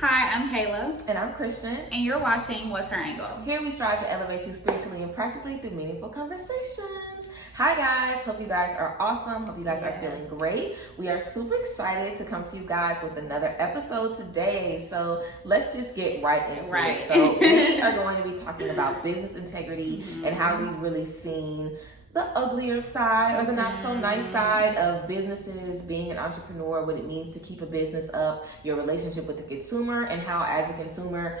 Hi, I'm Kayla. And I'm Christian. And you're watching What's Her Angle? Here we strive to elevate you spiritually and practically through meaningful conversations. Hi guys, hope you guys are awesome. Hope you guys are feeling great. We are super excited to come to you guys with another episode today. So let's just get right into it. So we are going to be talking about business integrity and how we've really seen the uglier side or the not so nice side of businesses, being an entrepreneur, what it means to keep a business up, your relationship with the consumer, and how as a consumer,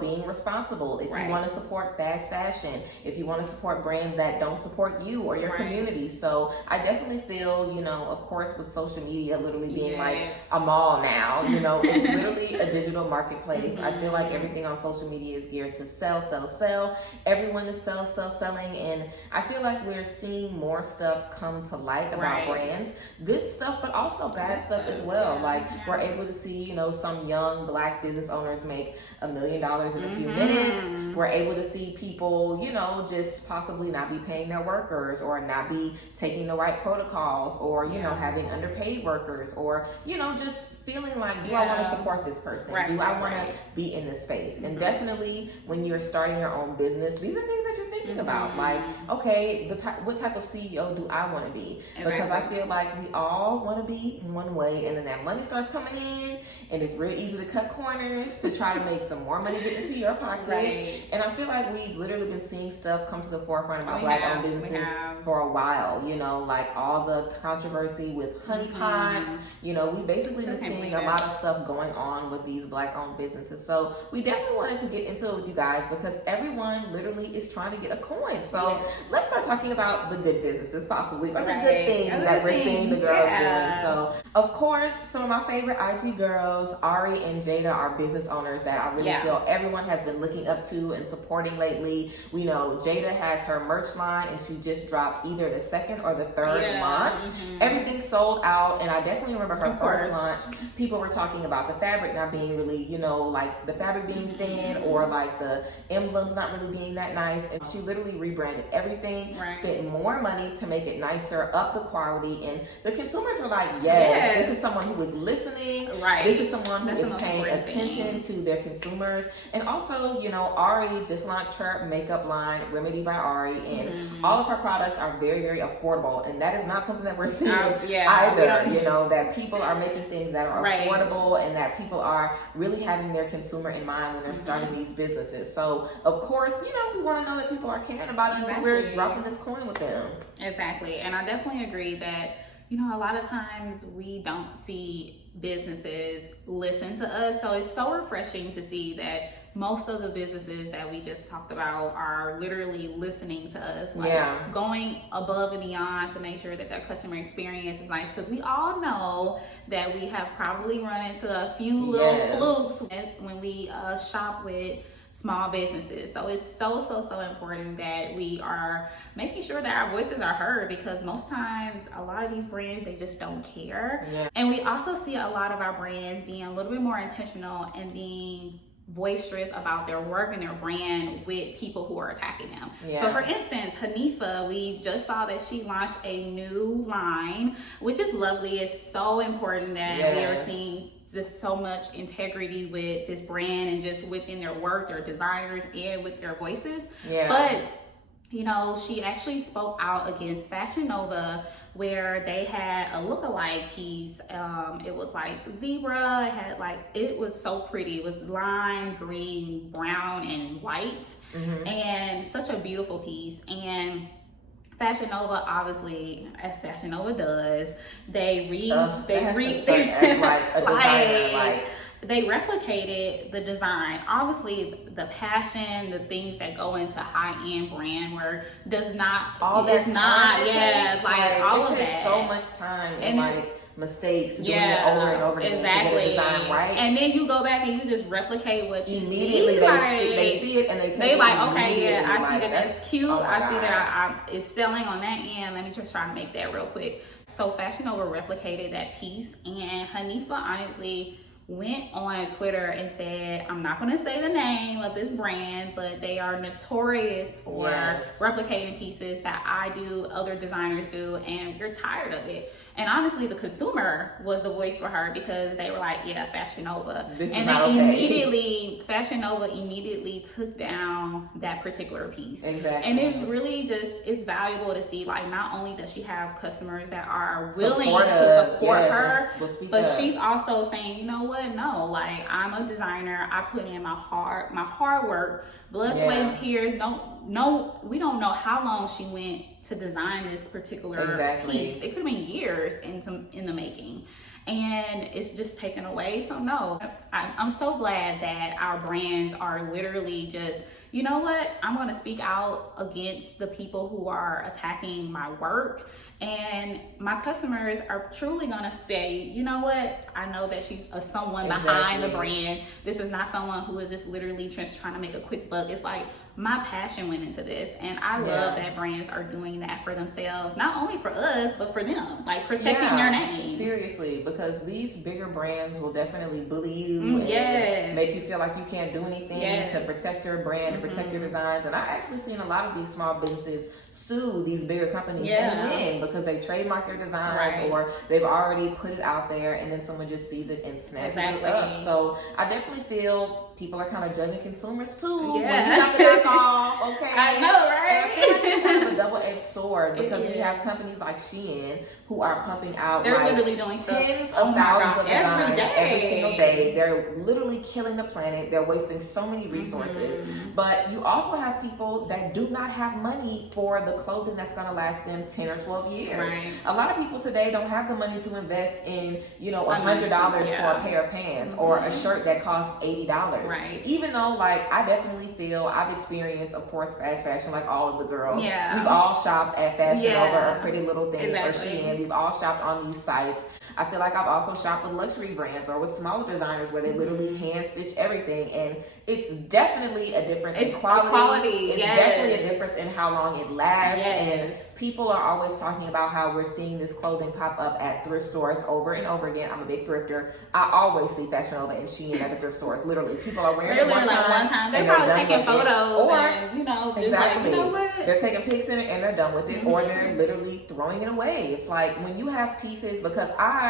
being responsible. If you want to support fast fashion, if you want to support brands that don't support you or your community. So I definitely feel, of course, with social media literally being like a mall now, it's literally a digital marketplace. I feel like everything on social media is geared to sell. Everyone is selling. And I feel like we're seeing more stuff come to light about brands, good stuff, but also bad stuff as well. We're able to see, some young Black business owners make $1 million in a few minutes. We're able to see people, just possibly not be paying their workers or not be taking the right protocols or, having underpaid workers or, just feeling like, do I want to support this person? Do I want to be in this space? And definitely when you're starting your own business, these are things that you're thinking about. Like, okay, what type of CEO do I want to be? Because I feel like we all want to be in one way, and then that money starts coming in, and it's real easy to cut corners to try to make some more money get into your pocket. And I feel like we've literally been seeing stuff come to the forefront about Black-owned businesses for a while. Like all the controversy with Honey Pot. We basically been seeing a lot of stuff going on with these Black-owned businesses. So we definitely wanted to get into it with you guys because everyone literally is trying to get a coin. So let's start talking about the good businesses possibly, or the good things that we're seeing the girls doing. So of course, some of my favorite IG girls, Ari and Jada, are business owners that I really feel everyone has been looking up to and supporting lately. We know Jada has her merch line and she just dropped either the second or the third launch. Everything sold out, and I definitely remember her first launch. People were talking about the fabric not being really, like the fabric being thin or like the emblems not really being that nice. And she literally rebranded everything, spent more money to make it nicer, up the quality, and the consumers were like, yes, this is someone who is listening. This is someone who is paying attention to their consumers. And also, Ari just launched her makeup line, Remedy by Ari, and all of her products are very, very affordable. And that is not something that we're seeing either, that people are making things that are affordable and that people are really having their consumer in mind when they're starting these businesses. So, of course, we want to know that people are caring about us and we're dropping this coin with them. Exactly. And I definitely agree that, a lot of times we don't see businesses listen to us. So it's so refreshing to see that most of the businesses that we just talked about are literally listening to us, going above and beyond to make sure that their customer experience is nice. Because we all know that we have probably run into a few little flukes when we shop with small businesses. So it's so important that we are making sure that our voices are heard, because most times a lot of these brands, they just don't care. And we also see a lot of our brands being a little bit more intentional and being boisterous about their work and their brand with people who are attacking them. So for instance, Hanifa, we just saw that she launched a new line, which is lovely. It's so important that we are seeing just so much integrity with this brand and just within their work, their desires, and with their voices. But she actually spoke out against Fashion Nova, where they had a look-alike piece. It was like zebra. It was so pretty. It was lime green, brown, and white, and such a beautiful piece. And Fashion Nova, obviously, as Fashion Nova does, they replicated the design. Obviously, the passion, the things that go into high-end brand work does not. It takes so much time and mistakes, doing it over and over again to get a design right. And then you go back and you just replicate what you immediately see. They see it and they take they it. I see that that's cute. I see that it's selling on that end. Let me just try to make that real quick. So Fashion Nova replicated that piece, and Hanifa honestly went on Twitter and said, I'm not going to say the name of this brand, but they are notorious for replicating pieces that I do, other designers do, and you're tired of it. And honestly, the consumer was the voice for her, because they were like, yeah, Fashion Nova. And then immediately, Fashion Nova immediately took down that particular piece. Exactly. And it's really just, it's valuable to see, like, not only does she have customers that are willing to support her, but she's also saying, you know what, no, like, I'm a designer, I put in my hard work, blood, sweat, and tears. We don't know how long she went to design this particular piece. It could have been years in the making, and it's just taken away. So no, I'm so glad that our brands are literally just, you know what, I'm going to speak out against the people who are attacking my work, and my customers are truly going to say, you know what, I know that she's someone behind the brand. This is not someone who is just literally just trying to make a quick buck. It's like, my passion went into this, and I love that brands are doing that for themselves, not only for us, but for them, like protecting their name. Seriously, because these bigger brands will definitely bully you and make you feel like you can't do anything to protect your brand and protect your designs. And I actually seen a lot of these small businesses sue these bigger companies and win, because they trademark their designs or they've already put it out there, and then someone just sees it and snatches it up. So I definitely feel people are kind of judging consumers too. When you have to knock off, I know, right? And I feel like it's kind of a double-edged sword, because we have companies like Shein who are pumping out literally doing tens of thousands of designs every single day. They're literally killing the planet. They're wasting so many resources. But you also have people that do not have money for the clothing that's going to last them 10 or 12 years. A lot of people today don't have the money to invest in, $100 for a pair of pants or a shirt that costs $80. Even though, like, I definitely feel I've experienced, of course, fast fashion like all of the girls. We've all shopped at Fashion Nova or Pretty Little Thing or Shein. We've all shopped on these sites. I feel like I've also shopped with luxury brands or with smaller designers where they literally hand stitch everything, and it's definitely a difference in quality. It's definitely a difference in how long it lasts. And people are always talking about how we're seeing this clothing pop up at thrift stores over and over again. I'm a big thrifter. I always see Fashion Nova and Shein at the thrift stores. Literally, people are wearing it one time. They're probably taking photos, and just like, you know what? They're taking pics in it and they're done with it, or they're literally throwing it away. It's like, when you have pieces, because I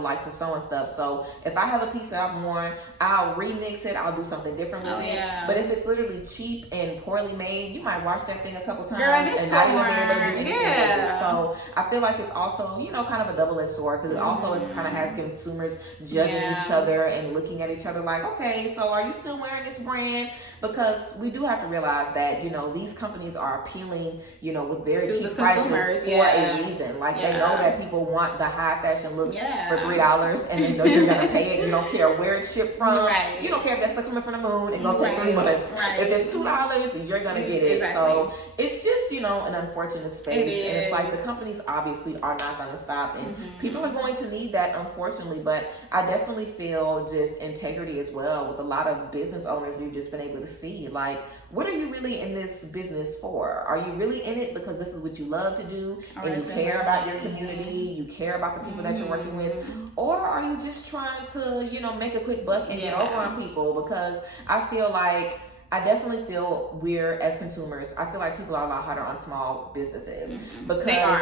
like to sew and stuff. So if I have a piece that I've worn, I'll remix it. I'll do something different with it. But if it's literally cheap and poorly made, you might wash that thing a couple times and not even be able to do anything with it. So I feel like it's also, kind of a double-edged sword, because it also kind of has consumers judging each other and looking at each other like, okay, so are you still wearing this brand? Because we do have to realize that, these companies are appealing, with very cheap prices for a reason. Like, they know that people want the high fashion looks for $3, and they know you're going to pay it. You don't care where it's shipped from. You don't care if that's still coming from the moon and going to take 3 months. If it's $2, you're going to get it. So it's just, an unfortunate space. And it's like, the companies obviously are not going to stop, and people are going to need that, unfortunately. But I definitely feel just integrity as well with a lot of business owners we've just been able to see. Like, what are you really in this business for? Are you really in it because this is what you love to do, and you care about your community, you care about the people that you're working with? Or are you just trying to, make a quick buck and get over on people? Because I feel like, I definitely feel we're, as consumers, I feel like people are a lot harder on small businesses, because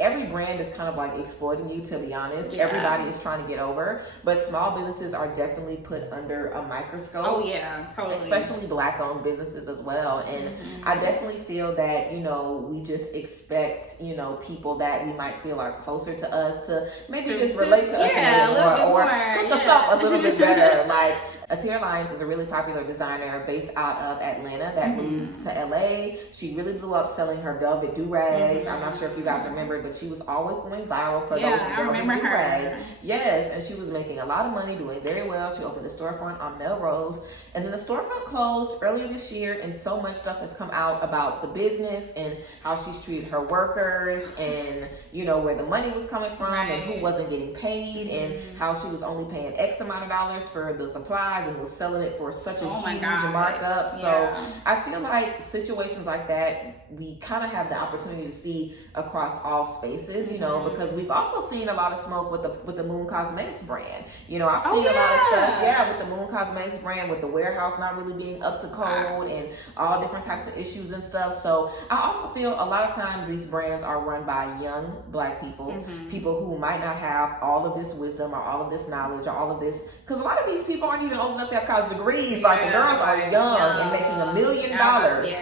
every brand is kind of like exploiting you, to be honest. Everybody is trying to get over, but small businesses are definitely put under a microscope. Oh yeah, totally. Especially Black-owned businesses as well. And I definitely feel that, we just expect, people that we might feel are closer to us to maybe just relate to us a little bit more, or hook us up a little bit better. Like, Atira Lyons is a really popular designer based out of Atlanta that moved to LA. She really blew up selling her velvet do-rags. I'm not sure if you guys remember, but she was always going viral for those velvet do-rags. Yes, and she was making a lot of money, doing very well. She opened a storefront on Melrose, and then the storefront closed earlier this year, and so much stuff has come out about the business and how she's treated her workers, and where the money was coming from and who wasn't getting paid, and how she was only paying X amount of dollars for the supplies and was selling it for such a huge markup. So I feel like situations like that, we kind of have the opportunity to see across all spaces, you know, because we've also seen a lot of smoke with the Moon Cosmetics brand. You know, I've seen a lot of stuff, with the Moon Cosmetics brand, with the warehouse not really being up to code and all different types of issues and stuff. So I also feel a lot of times these brands are run by young Black people, people who might not have all of this wisdom or all of this knowledge or all of this, because a lot of these people aren't even old enough to have college degrees. Like the girls are young and making $1 million.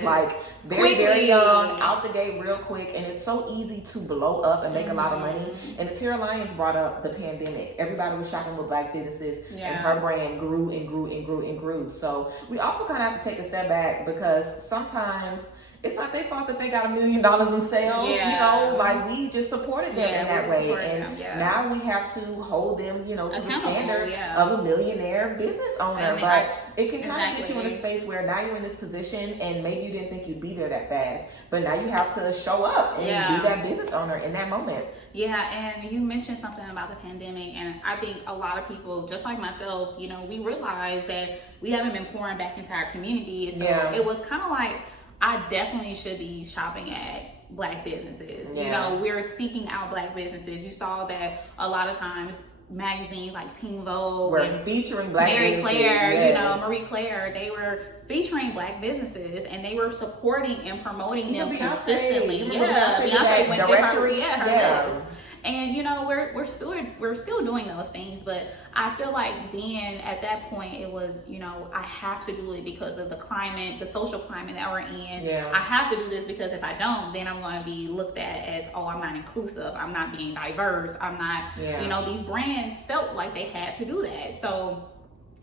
Like very, very young, out the gate real quick, and it's so easy to blow up and make a lot of money. And Atira Lyons brought up the pandemic. Everybody was shopping with Black businesses, and her brand grew and grew and grew and grew. So we also kind of have to take a step back, because sometimes it's like they thought that they got $1 million in sales, you know, like we just supported them in that way. And now we have to hold them, you know, to the standard of a millionaire business owner. But it can kind of get you in a space where now you're in this position and maybe you didn't think you'd be there that fast, but now you have to show up and be that business owner in that moment. Yeah, and you mentioned something about the pandemic, and I think a lot of people, just like myself, you know, we realized that we haven't been pouring back into our community. So it was kind of like, I definitely should be shopping at Black businesses. You know, we're seeking out Black businesses. You saw that a lot of times magazines like Teen Vogue were featuring Black Mary businesses. Claire, you know, Marie Claire, they were featuring Black businesses and they were supporting and promoting them consistently. Beyonce went through her list. And you know, we're still doing those things, but I feel like then at that point it was, you know, I have to do it because of the climate, the social climate that we're in. I have to do this because if I don't, then I'm going to be looked at as, oh, I'm not inclusive, I'm not being diverse, I'm not, you know, these brands felt like they had to do that. So,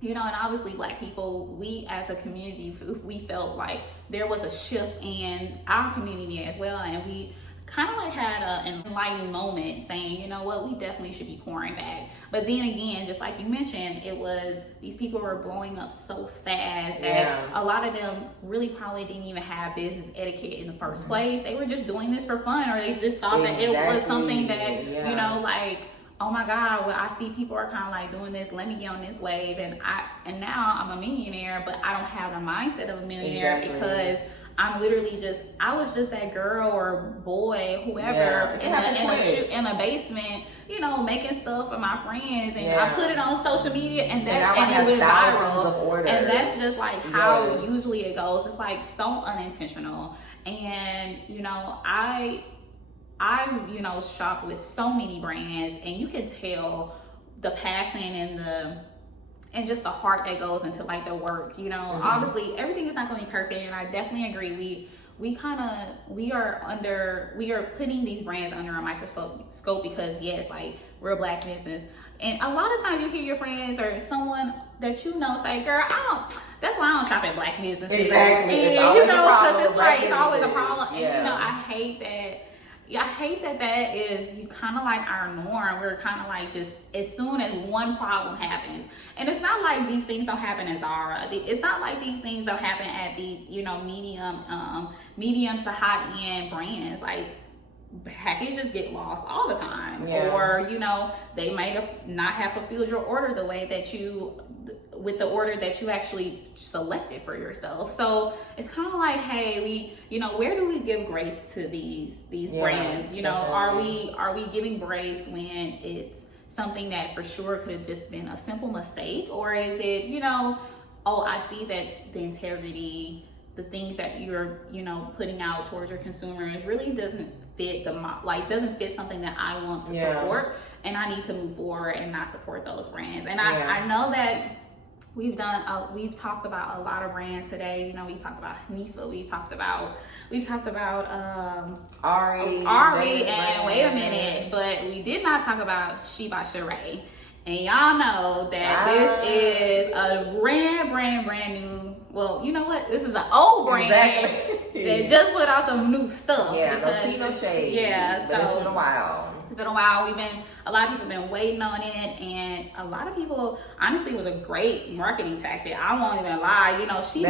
you know, and obviously Black people, we as a community, we felt like there was a shift in our community as well, and we kind of like had an enlightening moment saying, you know what, we definitely should be pouring back. But then again, just like you mentioned, it was, these people were blowing up so fast that a lot of them really probably didn't even have business etiquette in the first place. They were just doing this for fun, or they just thought that it was something that, you know, like, oh my God, well, I see people are kind of like doing this, let me get on this wave. And now I'm a millionaire, but I don't have the mindset of a millionaire because I'm literally I was just that girl or boy, whoever, in the basement, you know, making stuff for my friends, and I put it on social media, and it went viral. And that's just like how usually it goes. It's like so unintentional. And you know, I you know, shopped with so many brands, and you can tell the passion and just the heart that goes into like the work, you know. Obviously everything is not going to be perfect, and I definitely agree. We are putting these brands under a microscope because yes, like we're a Black business, and a lot of times you hear your friends or someone that you know say, girl, that's why I don't shop at Black businesses. Exactly. And you know, because it's like it's always a problem. And you know, I hate that that is you kind of like our norm. We're kind of like, just as soon as one problem happens, and it's not like these things don't happen at Zara. It's not like these things don't happen at these, you know, medium to high end brands. Like packages get lost all the time, or you know, they might have not have fulfilled your order the way that with the order that you actually selected for yourself. So it's kind of like, hey, you know, where do we give grace to these brands? You know, are we giving grace when it's something that for sure could have just been a simple mistake, or is it, you know, oh, I see that the integrity, the things that you're, you know, putting out towards your consumers really doesn't fit doesn't fit something that I want to support, and I need to move forward and not support those brands. And I know that we've talked about a lot of brands today. You know, we've talked about Hanifa, we've talked about Ari, and wait a minute, but we did not talk about She by Sheree. And y'all know that this is a brand new, well, you know what? This is an old brand that just put out some new stuff. No tea, no shade. But it's been a while. A lot of people have been waiting on it, and a lot of people, honestly, it was a great marketing tactic. I won't even lie. You know, she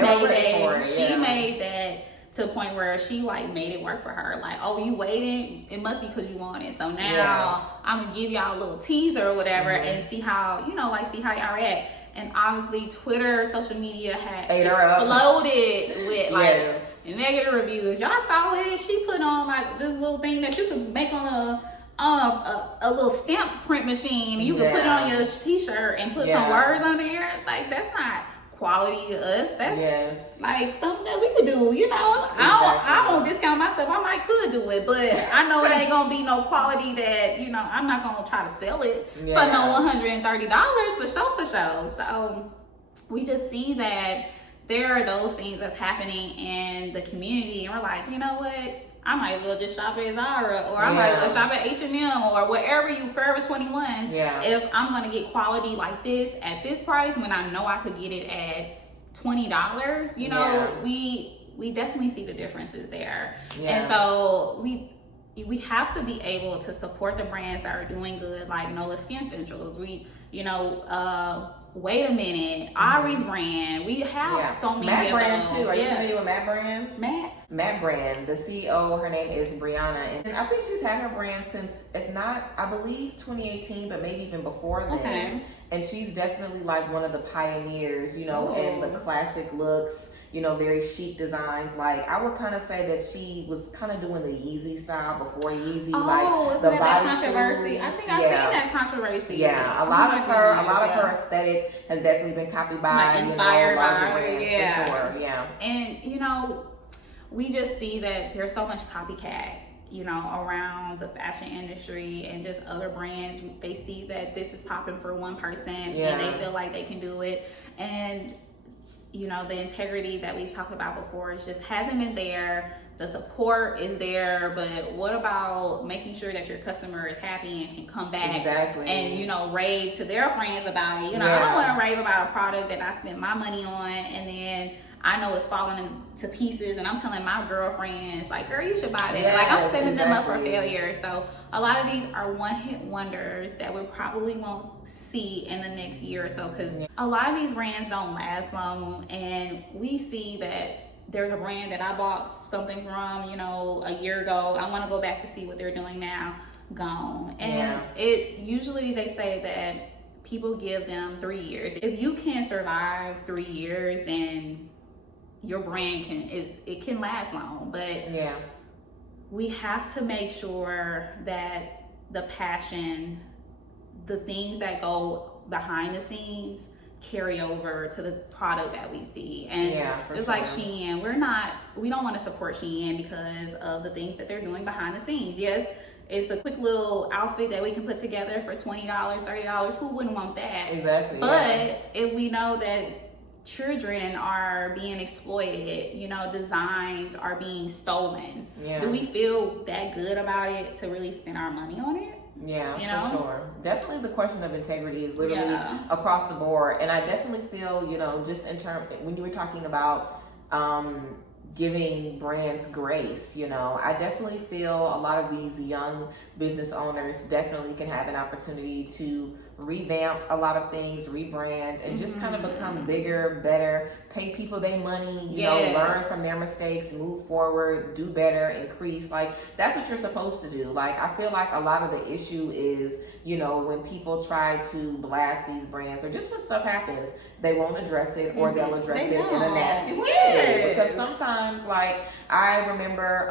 made that to a point where she like made it work for her. Like, oh, you waiting? It must be because you want it. So now I'm gonna give y'all a little teaser or whatever, and see how y'all react. And obviously Twitter, social media had Ate her up. exploded with like Yes. negative reviews. Y'all saw it. She put on like this little thing that you could make on a little stamp print machine, and you could put it on your t-shirt and put some words on there. Like, that's not quality to us. That's like something that we could do, you know. I won't discount myself. I might could do it, but I know it ain't gonna be no quality that, you know, I'm not gonna try to sell it for no $130 for sure. So we just see that there are those things that's happening in the community, and we're like, you know what, I might as well just shop at Zara, or I might as well shop at H&M, or wherever you, Forever 21. If I'm going to get quality like this at this price, when I know I could get it at $20, you know, we definitely see the differences there. And so we have to be able to support the brands that are doing good, like Nola Skin Essentials. Wait a Minute, Ari's brand. We have so many Matt of brand those. too. Are you familiar with Matt brand? Matt brand. The CEO, her name is Brianna, and I think she's had her brand since, if not, I believe 2018, but maybe even before then. And she's definitely like one of the pioneers, you know, in the classic looks, you know, very chic designs. Like, I would kind of say that she was kind of doing the Yeezy style before Yeezy. Like the body controversy. Shoes. I think I've seen that controversy. A lot of her aesthetic has definitely been copied by, like inspired larger by brands, for sure. And you know, we just see that there's so much copycat, you know, around the fashion industry, and just other brands. They see that this is popping for one person, and they feel like they can do it. And you know, the integrity that we've talked about before just hasn't been there. The support is there, but what about making sure that your customer is happy and can come back and, you know, rave to their friends about it? You know, I don't want to rave about a product that I spent my money on, and then I know it's falling to pieces, and I'm telling my girlfriends, like, girl, you should buy that. Like, I'm setting them up for failure. So a lot of these are one-hit wonders that we probably won't see in the next year or so, because a lot of these brands don't last long. And we see that there's a brand that I bought something from, you know, a year ago. I want to go back to see what they're doing now. Gone. And it usually, they say that people give them 3 years. If you can survive 3 years, then your brand can last long. But we have to make sure that the passion, the things that go behind the scenes, carry over to the product that we see. And it's like Shein. We don't want to support Shein because of the things that they're doing behind the scenes. Yes, it's a quick little outfit that we can put together for $20, $30. Who wouldn't want that? Exactly. But if we know that children are being exploited, you know, designs are being stolen, do we feel that good about it to really spend our money on it? Yeah, you know? For sure. Definitely the question of integrity is literally across the board. And I definitely feel, you know, just in terms, when you were talking about giving brands grace, you know, I definitely feel a lot of these young business owners definitely can have an opportunity to revamp a lot of things, rebrand, and just kind of become bigger, better, pay people their money, you know, learn from their mistakes, move forward, do better, increase. Like, that's what you're supposed to do. Like, I feel like a lot of the issue is, you know, when people try to blast these brands, or just when stuff happens, they won't address it, or they'll address it in a nasty way. Because sometimes, like, I remember,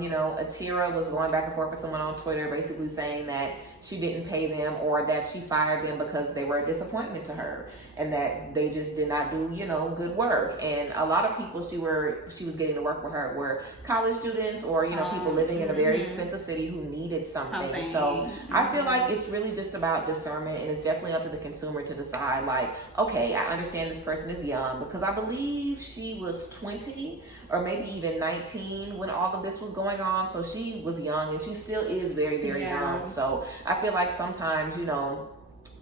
you know, Atira was going back and forth with someone on Twitter basically saying that she didn't pay them, or that she fired them because they were a disappointment to her, and that they just did not do, you know, good work. And a lot of people she was getting to work with her were college students, or, you know, people living in a very expensive city who needed something. So I feel like it's really just about discernment, and it's definitely up to the consumer to decide, like, okay, I understand this person is young, because I believe she was 20 or maybe even 19 when all of this was going on. So she was young, and she still is very, very young. So I feel like sometimes, you know,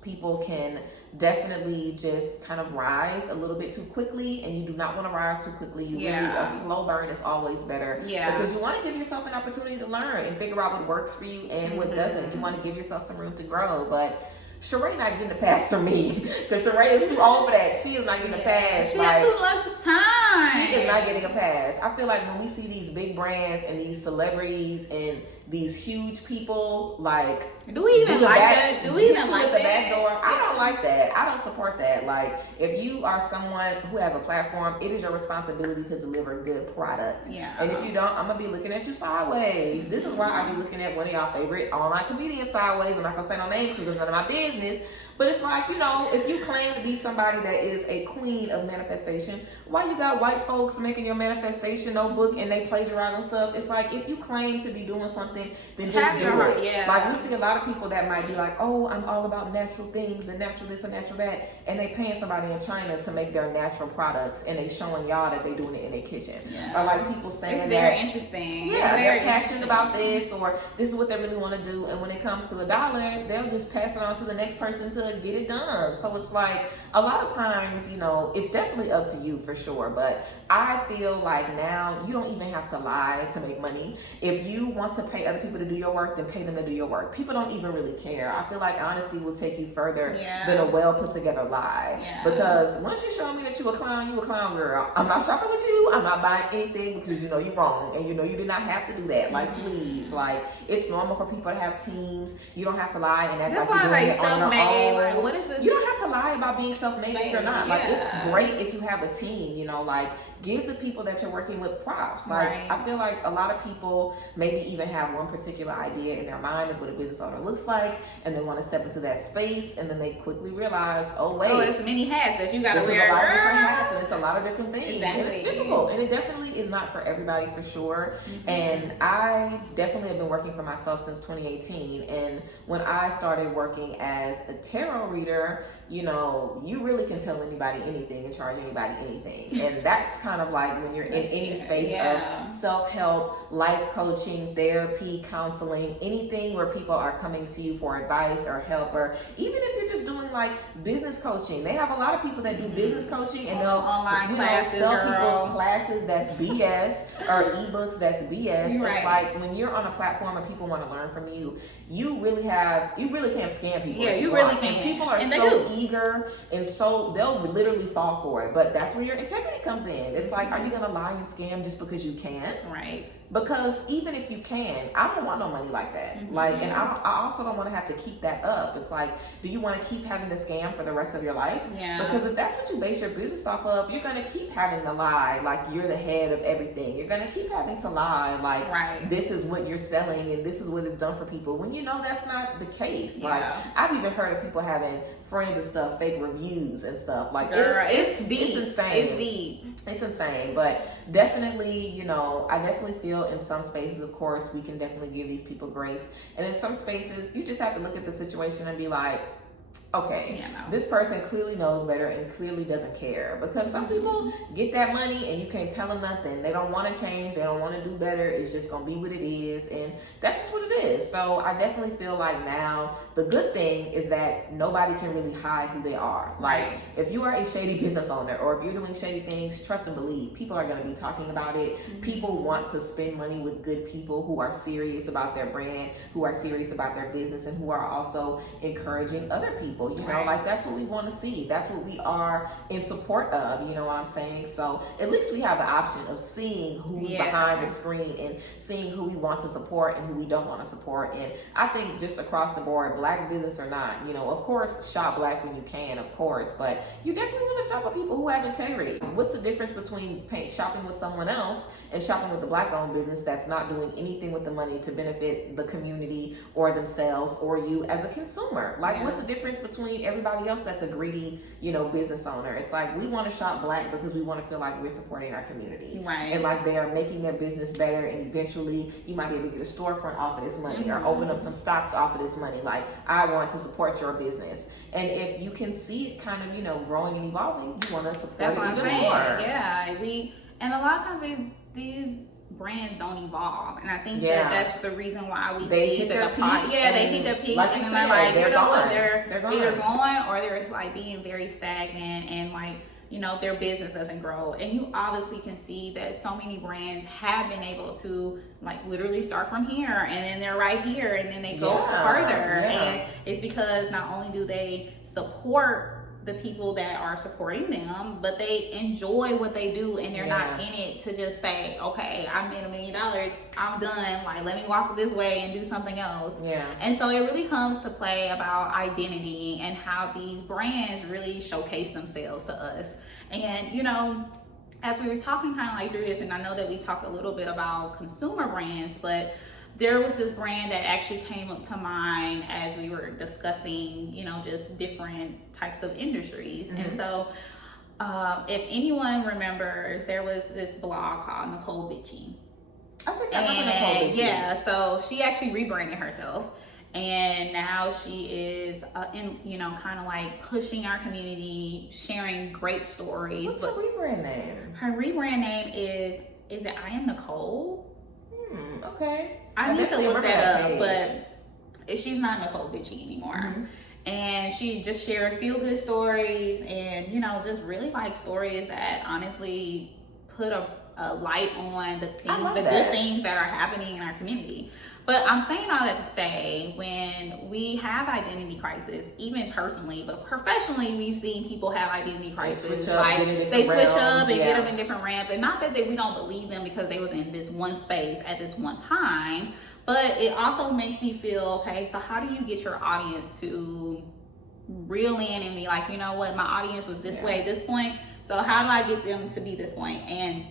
people can definitely just kind of rise a little bit too quickly, and you do not want to rise too quickly. You really, a slow burn is always better, because you want to give yourself an opportunity to learn and figure out what works for you and what doesn't. You want to give yourself some room to grow. But Sheree not getting a pass from me, because Sheree is too old for that. She is not getting a pass. She had too much time. She is not getting a pass. I feel like when we see these big brands and these celebrities and these huge people, like, do we even like that? Do we even like the back door? I don't like that. I don't support that. Like, if you are someone who has a platform, it is your responsibility to deliver good product. Yeah. And if you don't, I'm gonna be looking at you sideways. This is why I be looking at one of y'all favorite online comedians sideways. I'm not gonna say no names because it's none of my business. But it's like, you know, if you claim to be somebody that is a queen of manifestation, why you got white folks making your manifestation notebook and they plagiarize and stuff? It's like, if you claim to be doing something, then just do it. Yeah. Like, we see a lot of people that might be like, oh, I'm all about natural things and natural this and natural that, and they paying somebody in China to make their natural products, and they showing y'all that they doing it in their kitchen. Yeah. Or like people saying it's very interesting. Yeah, they're passionate about this, or this is what they really want to do, and when it comes to $1, they'll just pass it on to the next person to get it done. So it's like, a lot of times, you know, it's definitely up to you for sure, but I feel like now you don't even have to lie to make money. If you want to pay other people to do your work, then pay them to do your work. People don't even really care. I feel like honesty will take you further than a well put together lie. Because once you show me that you a clown, girl. I'm not shopping with you. I'm not buying anything because you know you're wrong, and you know you did not have to do that. Like, please, like, it's normal for people to have teams. You don't have to lie and act like you're doing it on your own. Like, what is this? You don't have to lie about being self-made if you're not. Like, it's great if you have a team, you know, like, give the people that you're working with props. Like, I feel like a lot of people maybe even have one particular idea in their mind of what a business owner looks like, and they want to step into that space, and then they quickly realize, oh wait, it's many hats that you gotta wear. There's a lot of different hats, and it's a lot of different things. Exactly. And it's difficult, and it definitely is not for everybody for sure. And I definitely have been working for myself since 2018, and when I started working as a tarot reader, you know, you really can tell anybody anything and charge anybody anything. And that's kind of like when you're in any space of self-help, life coaching, therapy, counseling, anything where people are coming to you for advice or help, or even if you're just doing like business coaching. They have a lot of people that do business coaching, and they'll online classes, sell people classes that's BS or ebooks that's BS. It's like when you're on a platform and people want to learn from you, you really can't scam people. Yeah, you really can. And people are so eager, and so they'll literally fall for it. But that's where your integrity comes in. It's like, are you gonna lie and scam just because you can? Right. Because even if you can, I don't want no money like that. Like, and I also don't want to have to keep that up. It's like, do you want to keep having to scam for the rest of your life? Yeah. Because if that's what you base your business off of, you're going to keep having to lie like you're the head of everything. You're going to keep having to lie like this is what you're selling and this is what is done for people, when you know that's not the case. Like, I've even heard of people having friends and stuff, fake reviews and stuff. Like, it's deep. It's insane. It's deep. It's insane. But definitely, you know, I definitely feel in some spaces, of course, we can definitely give these people grace. And in some spaces, you just have to look at the situation and be like, okay, this person clearly knows better and clearly doesn't care. Because some people get that money and you can't tell them nothing. They don't want to change. They don't want to do better. It's just going to be what it is. And that's just what it is. So I definitely feel like now the good thing is that nobody can really hide who they are. Like, if you are a shady business owner or if you're doing shady things, trust and believe, people are going to be talking about it. People want to spend money with good people who are serious about their brand, who are serious about their business, and who are also encouraging other people. You know, like, that's what we want to see. That's what we are in support of, you know what I'm saying? So at least we have the option of seeing who's behind the screen and seeing who we want to support and who we don't want to support. And I think just across the board, black business or not, you know, of course, shop black when you can, of course, but you definitely want to shop with people who have integrity. What's the difference between shopping with someone else and shopping with the black-owned business that's not doing anything with the money to benefit the community or themselves or you as a consumer? Like, what's the difference between everybody else that's a greedy, you know, business owner? It's like, we want to shop black because we want to feel like we're supporting our community. And like, they are making their business better, and eventually you might be able to get a storefront off of this money or open up some stocks off of this money. Like, I want to support your business. And if you can see it kind of, you know, growing and evolving, you want to support it even more. And a lot of times these brands don't evolve, and I think that that's the reason why we see that the pot. They hit their peak, like and then they're like, they're gone. They're either going or they're like being very stagnant, and like, you know, their business doesn't grow. And you obviously can see that so many brands have been able to like literally start from here, and then they're right here, and then they go further. And it's because not only do they support the people that are supporting them, but they enjoy what they do, and they're not in it to just say, okay, I made $1 million, I'm done, like let me walk this way and do something else. And so it really comes to play about identity and how these brands really showcase themselves to us. And you know, as we were talking kind of like through this, and I know that we talked a little bit about consumer brands, but there was this brand that actually came up to mind as we were discussing, you know, just different types of industries. And so if anyone remembers, there was this blog called Nicole Bitchie. I think I remember Nicole Bitchie. Yeah, so she actually rebranded herself. And now she is, you know, kind of like pushing our community, sharing great stories. What's her rebrand name? Her rebrand name is it I Am Nicole? Okay. I need to look that up, but she's not Nicole Bitchie anymore. And she just shared feel good stories and, you know, just really like stories that honestly put a light on the things, the good things that are happening in our community. But I'm saying all that to say, when we have identity crisis, even personally, but professionally, we've seen people have identity crisis. They switch up and get them in different realms. And not that we don't believe them because they was in this one space at this one time, but it also makes you feel, okay, so how do you get your audience to reel in and be like, you know what, my audience was this way at this point, so how do I get them to be this point? And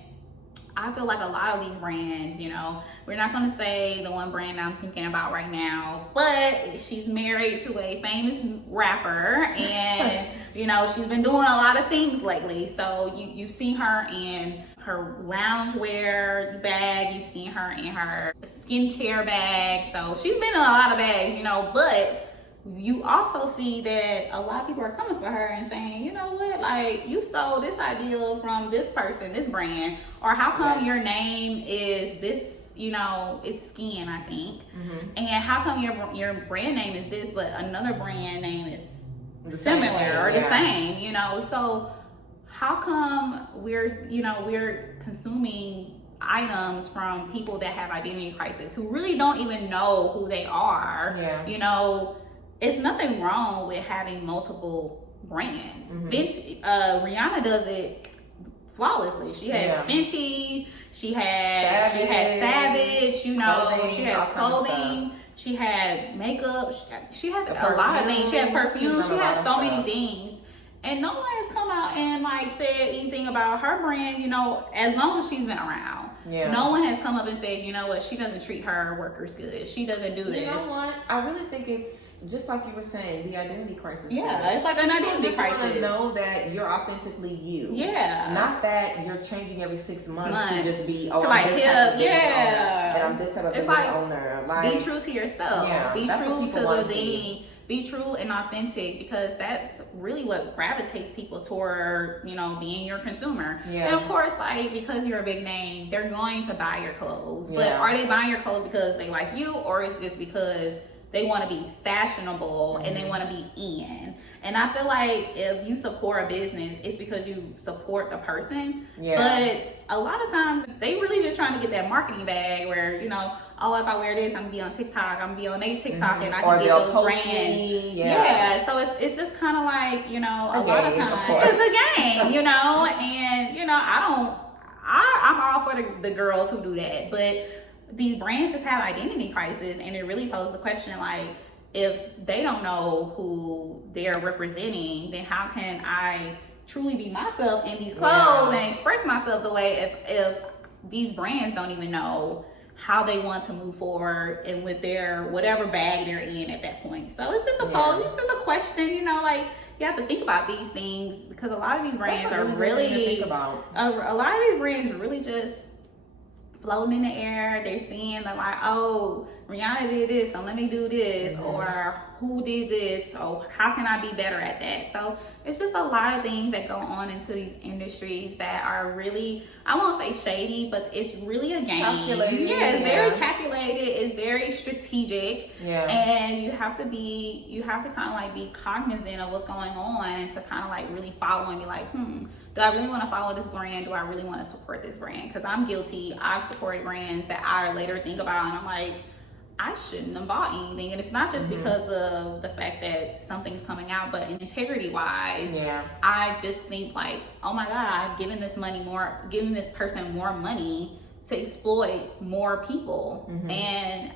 I feel like a lot of these brands, you know, we're not going to say the one brand I'm thinking about right now, but she's married to a famous rapper and, you know, she's been doing a lot of things lately. So you've seen her in her loungewear bag, you've seen her in her skincare bag. So she's been in a lot of bags, you know, but you also see that a lot of people are coming for her and saying, you know what, like you stole this idea from this person, this brand, or how come your name is this, you know, it's Skin, I think, and how come your brand name is this, but another brand name is similar or the same, you know? So how come we're consuming items from people that have identity crisis who really don't even know who they are? You know, it's nothing wrong with having multiple brands. Rihanna does it flawlessly. She has Fenty, she has Savage, you know, she has clothing, she had makeup, she has a lot of things. She has perfume, she has so many things. And no one has come out and like said anything about her brand, you know, as long as she's been around. No one has come up and said, you know what, she doesn't treat her workers good. She doesn't do this. You know what? I really think it's just like you were saying, the identity crisis. It's like an identity crisis. You want to know that you're authentically you. Not that you're changing every 6 months to just be, oh, I'm this type of business owner, and I'm this type of business owner. Like, be true to yourself. Be true to the thing. Be true and authentic, because that's really what gravitates people toward, you know, being your consumer. And of course, like, because you're a big name, they're going to buy your clothes. But are they buying your clothes because they like you, or is it just because they want to be fashionable and they want to be in? And I feel like if you support a business, it's because you support the person. But a lot of times they really just trying to get that marketing bag where, you know, oh, if I wear this, I'm gonna be on TikTok, I'm gonna be on their TikTok, and I can get those brands. So it's just kind of like, you know, a lot of times it's a game, you know, and you know, I'm all for the girls who do that, but these brands just have identity crisis, and it really poses the question, like, if they don't know who they're representing, then how can I truly be myself in these clothes and express myself the way if these brands don't even know how they want to move forward and with their whatever bag they're in at that point? So it's just a poll, it's just a question, you know, like, you have to think about these things, because a lot of these brands are really a lot of these brands really just floating in the air. They're seeing that, like, oh, Rihanna did this, so let me do this, or who did this, so how can I be better at that? So it's just a lot of things that go on into these industries that are really, I won't say shady, but it's really a game. Calculated. It's very calculated, it's very strategic, and you have to kind of like be cognizant of what's going on to kind of like really follow and be like, do I really want to follow this brand? Do I really want to support this brand? Because I'm guilty. I've supported brands that I later think about and I'm like, I shouldn't have bought anything. And it's not just because of the fact that something's coming out, but integrity wise, I just think like, oh my God, I've given this person more money to exploit more people. And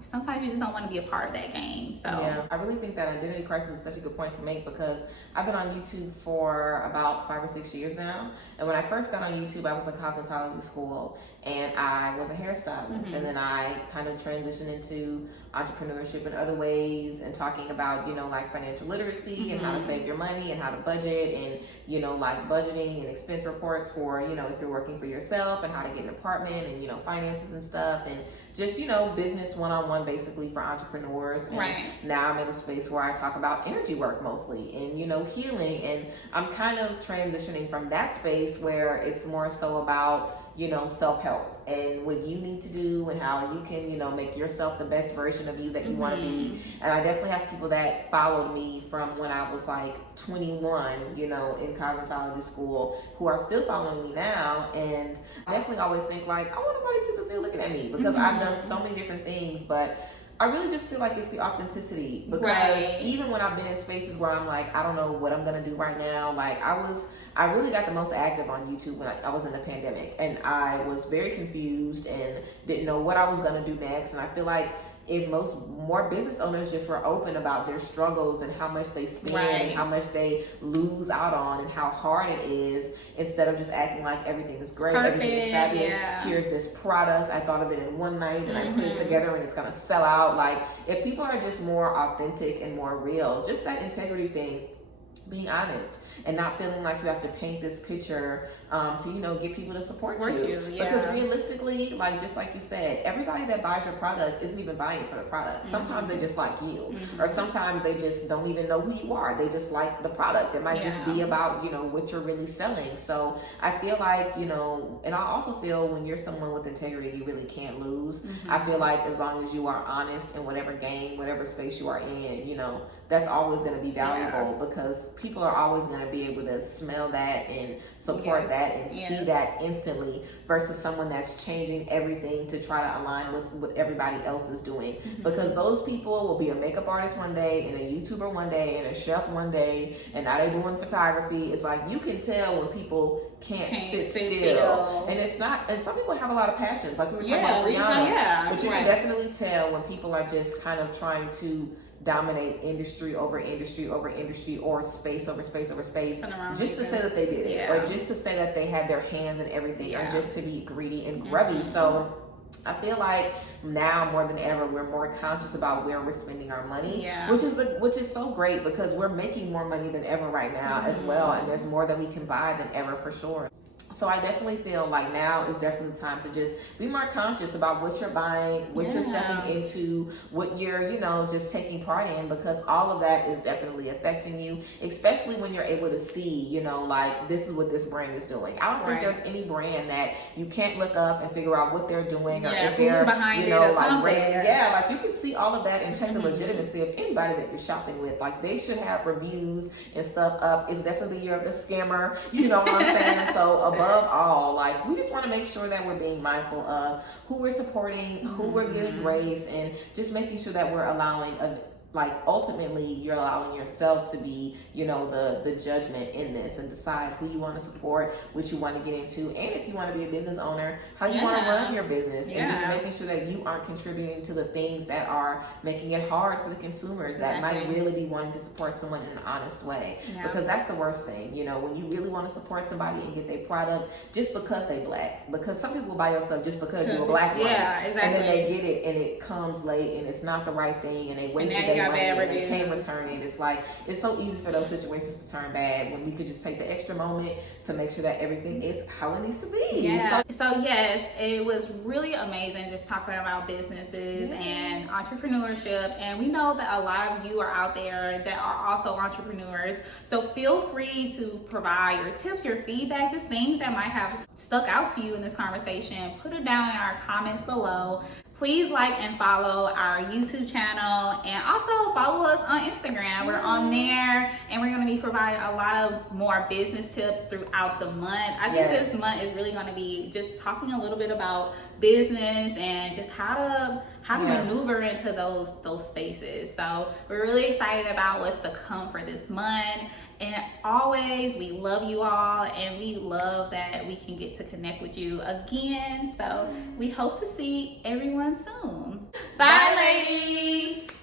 sometimes you just don't want to be a part of that game. So I really think that identity crisis is such a good point to make, because I've been on YouTube for about 5 or 6 years now. And when I first got on YouTube, I was in cosmetology school and I was a hairstylist. And then I kind of transitioned into entrepreneurship in other ways and talking about, you know, like financial literacy and how to save your money and how to budget and, you know, like budgeting and expense reports for, you know, if you're working for yourself, and how to get an apartment and, you know, finances and stuff, and just, you know, business one-on-one basically for entrepreneurs. And now I'm in a space where I talk about energy work mostly and, you know, healing. And I'm kind of transitioning from that space where it's more so about, you know, self-help and what you need to do and how you can, you know, make yourself the best version of you that you want to be. And I definitely have people that followed me from when I was like 21, you know, in cosmetology school, who are still following me now. And I definitely always think like, I wonder why these people still looking at me, because I've done so many different things. But I really just feel like it's the authenticity, because even when I've been in spaces where I'm like, I don't know what I'm gonna do right now. Like I really got the most active on YouTube when I was in the pandemic, and I was very confused and didn't know what I was gonna do next. And I feel like if more business owners just were open about their struggles and how much they spend and how much they lose out on and how hard it is, instead of just acting like everything is great, everything is fabulous. Here's this product, I thought of it in one night and I put it together and it's gonna sell out. Like, if people are just more authentic and more real, just that integrity thing, being honest and not feeling like you have to paint this picture to, you know, get people to support you. Because realistically, like, just like you said, everybody that buys your product isn't even buying it for the product. Sometimes they just like you, or sometimes they just don't even know who you are. They just like the product. It might just be about, you know, what you're really selling. So I feel like, you know, and I also feel when you're someone with integrity, you really can't lose. I feel like as long as you are honest in whatever game, whatever space you are in, you know, that's always going to be valuable, because people are always going to be able to smell that and support that and see that instantly, versus someone that's changing everything to try to align with what everybody else is doing. Because those people will be a makeup artist one day and a YouTuber one day and a chef one day, and now they're doing photography. It's like, you can tell when people can't sit still. And it's not, and some people have a lot of passions, like we were talking about Rihanna, but you can definitely tell when people are just kind of trying to dominate industry over industry over industry, or space over space over space, just to say that they did it, or just to say that they had their hands in everything, or just to be greedy and grubby. So I feel like now more than ever, we're more conscious about where we're spending our money, which is so great, because we're making more money than ever right now as well, and there's more that we can buy than ever for sure. So I definitely feel like now is definitely time to just be more conscious about what you're buying, what you're stepping into, what you're, you know, just taking part in, because all of that is definitely affecting you, especially when you're able to see, you know, like, this is what this brand is doing. I don't think there's any brand that you can't look up and figure out what they're doing, or if they're behind, you know, like rating. Like, you can see all of that and check the legitimacy of anybody that you're shopping with. Like, they should have reviews and stuff up. It's definitely the year of the scammer, you know what I'm saying? So above all, like, we just want to make sure that we're being mindful of who we're supporting, who we're giving grace, and just making sure that we're allowing like, ultimately, you're allowing yourself to be, you know, the judgment in this, and decide who you want to support, what you want to get into, and if you want to be a business owner, how you want to run your business, and just making sure that you aren't contributing to the things that are making it hard for the consumers that might really be wanting to support someone in an honest way. Because that's the worst thing, you know, when you really want to support somebody and get their product just because they black, because some people buy your stuff just because you're a black woman, and then they get it and it comes late and it's not the right thing, and they wasted their money and they can't return it. It's like, it's so easy for those situations to turn bad when we could just take the extra moment to make sure that everything is how it needs to be. So yes, it was really amazing just talking about businesses and entrepreneurship, and we know that a lot of you are out there that are also entrepreneurs, so feel free to provide your tips, your feedback, just things that might have stuck out to you in this conversation. Put it down in our comments below. Please like and follow our YouTube channel, and also follow us on Instagram. We're on there, and we're going to be providing a lot of more business tips throughout the month. I think this month is really going to be just talking a little bit about business and just how to maneuver into those spaces. So we're really excited about what's to come for this month. And always, we love you all, and we love that we can get to connect with you again. So we hope to see everyone soon. Bye, ladies.